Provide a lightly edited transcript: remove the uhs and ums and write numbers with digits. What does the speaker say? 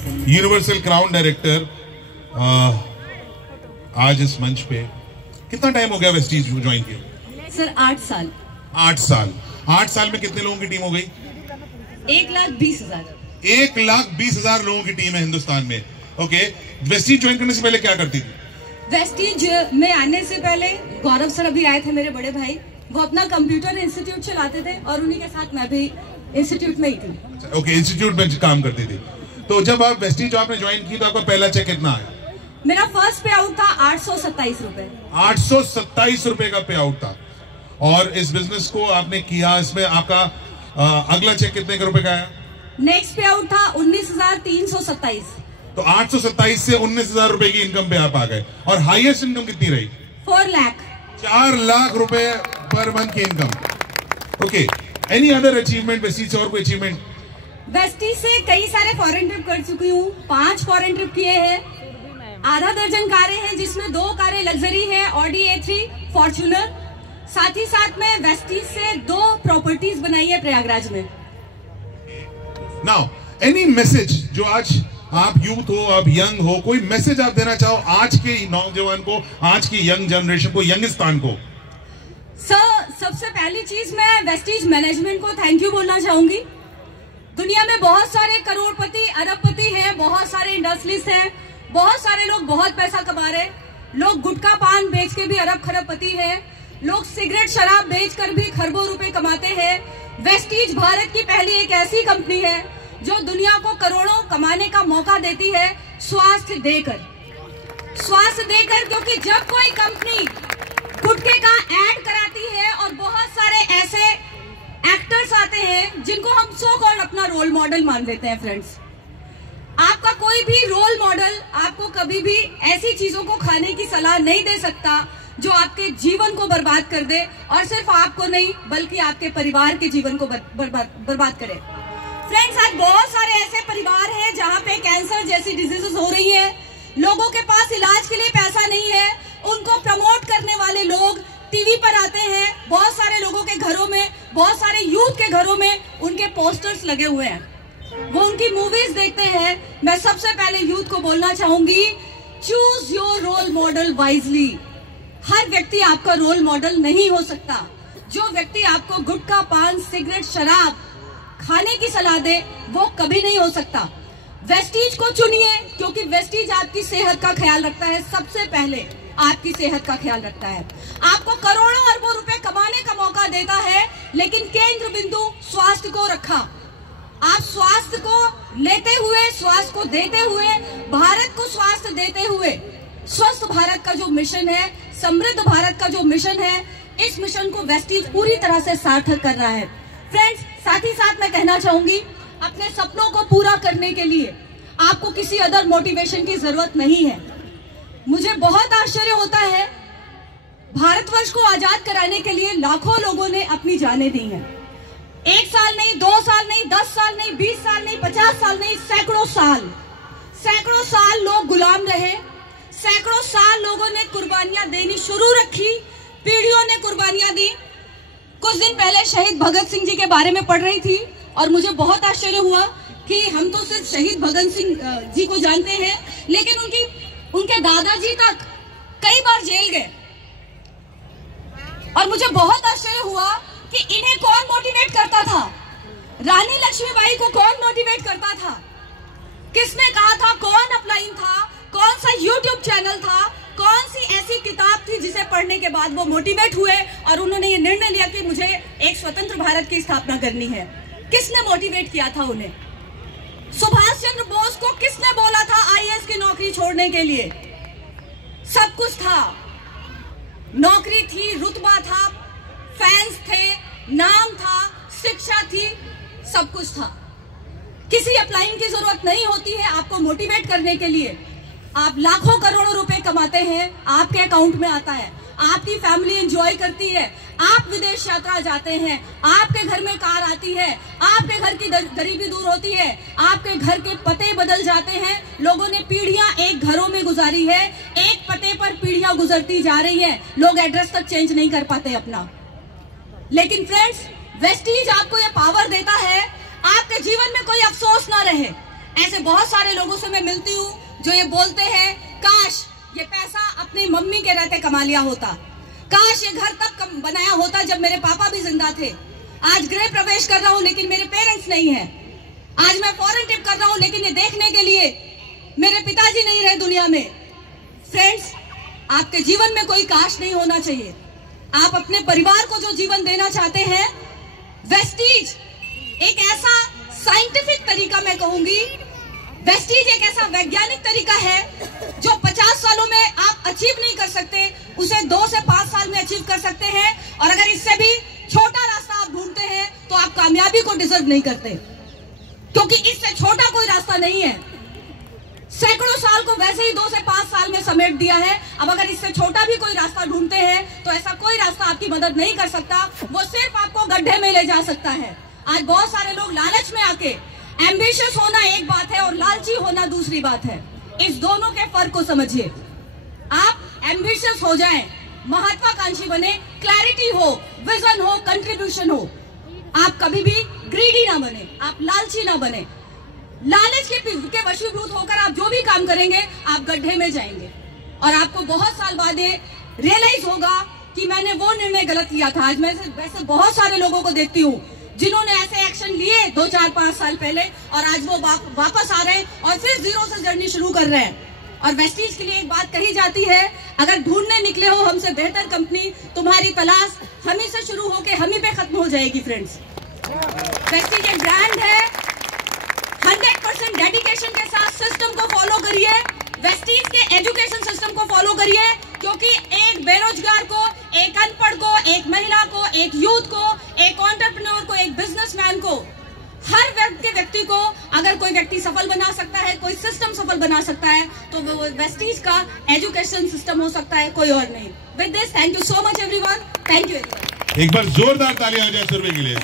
Universal crown director, आज इस मंच पे। कितना टाइम हो गया वेस्टीज ज्वाइन किया? सर 8 साल। 8 साल। 8 साल में कितने लोगों की टीम हो गई? 1,20,000। 1,20,000 लोगों की टीम है हिंदुस्तान में। ओके, वेस्टीज ज्वाइन करने से पहले क्या करती थी? वेस्टीज में आने से पहले गौरव सर अभी आए थे, मेरे बड़े भाई। वो अपना कंप्यूटर इंस्टीट्यूट चलाते थे और उन्हीं के साथ मैं भी इंस्टीट्यूट में ही थी। ओके, इंस्टीट्यूट में काम करती थी। तो जब आप वेस्टीज आपने ज्वाइन की तो आपका पहला चेक कितना आया? मेरा फर्स्ट पे आउट था 827 रुपए। 827 रुपए का पे आउट था। और इस बिजनेस को आपने किया, इसमें आपका अगला चेक कितने के रुपए का आया? नेक्स्ट पे आउट था 19,327। तो 827 से 19,000 रुपए की इनकम पे आप आ गए। और हाईएस्ट इनकम कितनी रही? 4 लाख। 4 लाख रुपए पर मंथ की income. Okay, any other achievement Vestige से? और कोई अचीवमेंट? वेस्टीज से कई सारे फॉरेन ट्रिप कर चुकी हूँ। 5 फॉरेन ट्रिप किए हैं। आधा दर्जन कारें हैं, जिसमें 2 कारें लग्जरी है, ऑडी A3, फॉर्च्यूनर। साथ ही साथ में वेस्टीज से 2 प्रॉपर्टीज बनाई है प्रयागराज में। नाउ एनी मैसेज जो आज आप यूथ हो, आप यंग हो, कोई मैसेज आप देना चाहो आज के नौजवान को, आज की यंग जनरेशन को, यंगिस्तान को? सर, सबसे पहली चीज मैं वेस्टीज मैनेजमेंट को थैंक यू बोलना चाहूंगी। दुनिया में बहुत सारे करोड़पति, अरबपति हैं, बहुत सारे इंडस्ट्रीज हैं, बहुत सारे लोग बहुत पैसा कमा रहे। लोग गुटखा पान बेच के भी अरब खरबपति हैं। लोग सिगरेट शराब बेचकर भी खरबों रुपए कमाते हैं। वेस्टीज भारत की पहली एक ऐसी कंपनी है जो दुनिया को करोड़ों कमाने का मौका देती है, स्वास्थ्य देकर। स्वास्थ्य देकर, क्योंकि जब कोई कंपनी गुटखे का ऐड कराती है और बहुत सारे ऐसे एक्टर्स आते हैं जिनको हम सो कॉल्ड अपना रोल मॉडल मान लेते हैं। फ्रेंड्स, आपका कोई भी रोल मॉडल आपको कभी भी ऐसी चीजों को खाने की सलाह नहीं दे सकता जो आपके जीवन को बर्बाद कर दे, और सिर्फ आपको नहीं बल्कि आपके परिवार के जीवन को बर्बाद करे। फ्रेंड्स, आज बहुत सारे ऐसे परिवार हैं जहां पे कैंसर जैसी डिजीजेस हो रही है। लोगों के पास इलाज के लिए पैसा नहीं है। उनको प्रमोट करने वाले लोग टीवी पर आते हैं। बहुत सारे लोगों के घरों में, बहुत सारे यूथ के घरों में उनके पोस्टर्स लगे हुए हैं। वो उनकी मूवीज देखते हैं। मैं सबसे पहले यूथ को बोलना चाहूंगी, choose your role model wisely. हर व्यक्ति आपका रोल मॉडल नहीं हो सकता। जो व्यक्ति आपको गुटखा पान सिगरेट शराब खाने की सलाह दे, वो कभी नहीं हो सकता। वेस्टीज को चुनिए, क्योंकि वेस्टीज आपकी सेहत का ख्याल रखता है। सबसे पहले आपकी सेहत का ख्याल रखता है। आपको करोड़ों अरबों रुपए कमाने का मौका देता है, लेकिन केंद्र बिंदु स्वास्थ्य को रखा। आप स्वास्थ्य को लेते हुए, स्वास्थ्य को देते हुए, भारत को स्वास्थ्य देते हुए, स्वस्थ भारत का जो मिशन है, समृद्ध भारत का जो मिशन है, इस मिशन को वेस्टीज पूरी तरह से सार्थक कर रहा है। फ्रेंड्स, साथ ही साथ मैं कहना चाहूंगी, अपने सपनों को पूरा करने के लिए आपको किसी अदर मोटिवेशन की जरूरत नहीं है। मुझे बहुत आश्चर्य होता है, भारतवर्ष को आजाद कराने के लिए लाखों लोगों ने अपनी जानें दी हैं। 1 साल नहीं, 2 साल नहीं, 10 साल नहीं, 20 साल नहीं, 50 साल नहीं, सैकड़ों साल लोग गुलाम रहे। सैकड़ों साल लोगों ने कुर्बानियां देनी शुरू रखी, पीढ़ियों ने कुर्बानियां दी। कुछ दिन पहले शहीद भगत सिंह जी के बारे में पढ़ रही थी और मुझे बहुत आश्चर्य हुआ कि हम तो सिर्फ शहीद भगत सिंह जी को जानते हैं, लेकिन उनके दादाजी तक कई बार जेल गए। और मुझे बहुत आश्चर्य हुआ कि इन्हें कौन मोटिवेट करता था। रानी लक्ष्मीबाई को कौन मोटिवेट करता था? किसने कहा था? कौन अपलाइन था? कौन सा यूट्यूब चैनल था? कौन सी ऐसी किताब थी जिसे पढ़ने के बाद वो मोटिवेट हुए और उन्होंने ये निर्णय लिया कि मुझे एक स्वतंत्र भारत की स्थापना करनी है? किसने मोटिवेट किया था उन्हें? सुभाष चंद्र बोस को किसने बोला था IAS की नौकरी छोड़ने के लिए? सब कुछ था, नौकरी थी, रुतबा था, फैंस थे, नाम था, शिक्षा थी, सब कुछ था। किसी अपलाइन की जरूरत नहीं होती है आपको मोटिवेट करने के लिए। आप लाखों करोड़ों रुपए कमाते हैं, आपके अकाउंट में आता है, आपकी फैमिली एंजॉय करती है, आप विदेश यात्रा जाते हैं, आपके घर में कार आती है, आपके घर की गरीबी दूर होती है, आपके घर के पते बदल जाते हैं। लोगों ने पीढ़ियां एक घरों में गुजारी है, एक पते पर पीढ़ियां गुजरती जा रही हैं, लोग एड्रेस तक चेंज नहीं कर पाते अपना। लेकिन फ्रेंड्स, वेस्टीज आपको ये पावर देता है, आपके जीवन में कोई अफसोस ना रहे। ऐसे बहुत सारे लोगों से मैं मिलती हूँ जो ये बोलते हैं, काश ये पैसा अपनी मम्मी के रहते कमा लिया होता, काश ये घर तब बनाया होता जब मेरे पापा भी जिंदा थे। आज गृह प्रवेश कर रहा हूँ लेकिन मेरे पेरेंट्स नहीं है। आज मैं फॉरेन ट्रिप कर रहा हूँ लेकिन ये देखने के लिए मेरे पिताजी नहीं रहे दुनिया में। फ्रेंड्स, आपके जीवन में कोई काश नहीं होना चाहिए। आप अपने परिवार को जो जीवन देना चाहते हैं, वेस्टीज एक ऐसा साइंटिफिक तरीका, मैं कहूंगी वेस्टीज एक ऐसा वैज्ञानिक तरीका है जो 50 सालों में आप अचीव नहीं कर सकते, उसे 2 से 5 साल में अचीव कर सकते हैं। और अगर इससे भी छोटा रास्ता आप ढूंढते हैं तो आप कामयाबी को डिजर्व नहीं करते, क्योंकि इससे छोटा कोई रास्ता नहीं है। सैकड़ों साल को वैसे ही 2 से 5 साल में समेट दिया है। अब अगर इससे छोटा भी कोई रास्ता ढूंढते हैं तो ऐसा कोई रास्ता आपकी मदद नहीं कर सकता, वो सिर्फ आपको गड्ढे में ले जा सकता है। आज बहुत सारे लोग लालच में आके, एम्बिशियस होना एक बात है और लालची होना दूसरी बात है। इस दोनों के फर्क को समझिए। आप एम्बिशियस हो जाएं, महत्वाकांक्षी बने, क्लैरिटी हो, विजन हो, कंट्रीब्यूशन हो। आप कभी भी ग्रीडी ना बने, आप लालची ना बने। लालच के वशीभूत होकर आप जो भी काम करेंगे आप गड्ढे में जाएंगे और आपको बहुत साल बाद ये रियलाइज होगा कि मैंने वो निर्णय गलत लिया था। आज मैं वैसे बहुत सारे लोगों को देखती हूँ जिन्होंने ऐसे एक्शन लिए 2, 4, 5 साल पहले और आज वो वापस आ रहे हैं और फिर जीरो से जर्नी शुरू कर रहे हैं। और वेस्टीज के लिए एक बात कही जाती है, अगर ढूंढने निकले हो हमसे बेहतर कंपनी, तुम्हारी तलाश हम ही से शुरू होके हम ही पे खत्म हो जाएगी। फ्रेंड्स, वेस्टीज एक ब्रांड है। 100% डेडिकेशन के साथ सिस्टम को फॉलो करिए, वेस्टीज के एजुकेशन सिस्टम को फॉलो करिए, क्योंकि एक बेरोजगार को, एक अनपढ़ को, एक महिला को, एक यूथ को, एक एंटरप्रेन्योर को, एक बिजनेसमैन को, हर वर्ग के व्यक्ति को अगर कोई व्यक्ति सफल बना सकता है, कोई सिस्टम सफल बना सकता है, तो वो वेस्टीज का एजुकेशन सिस्टम हो सकता है, कोई और नहीं। With this, thank you so much everyone. Thank you everyone. एक बार जोरदार तालियां हो जाए सुरभि के लिए।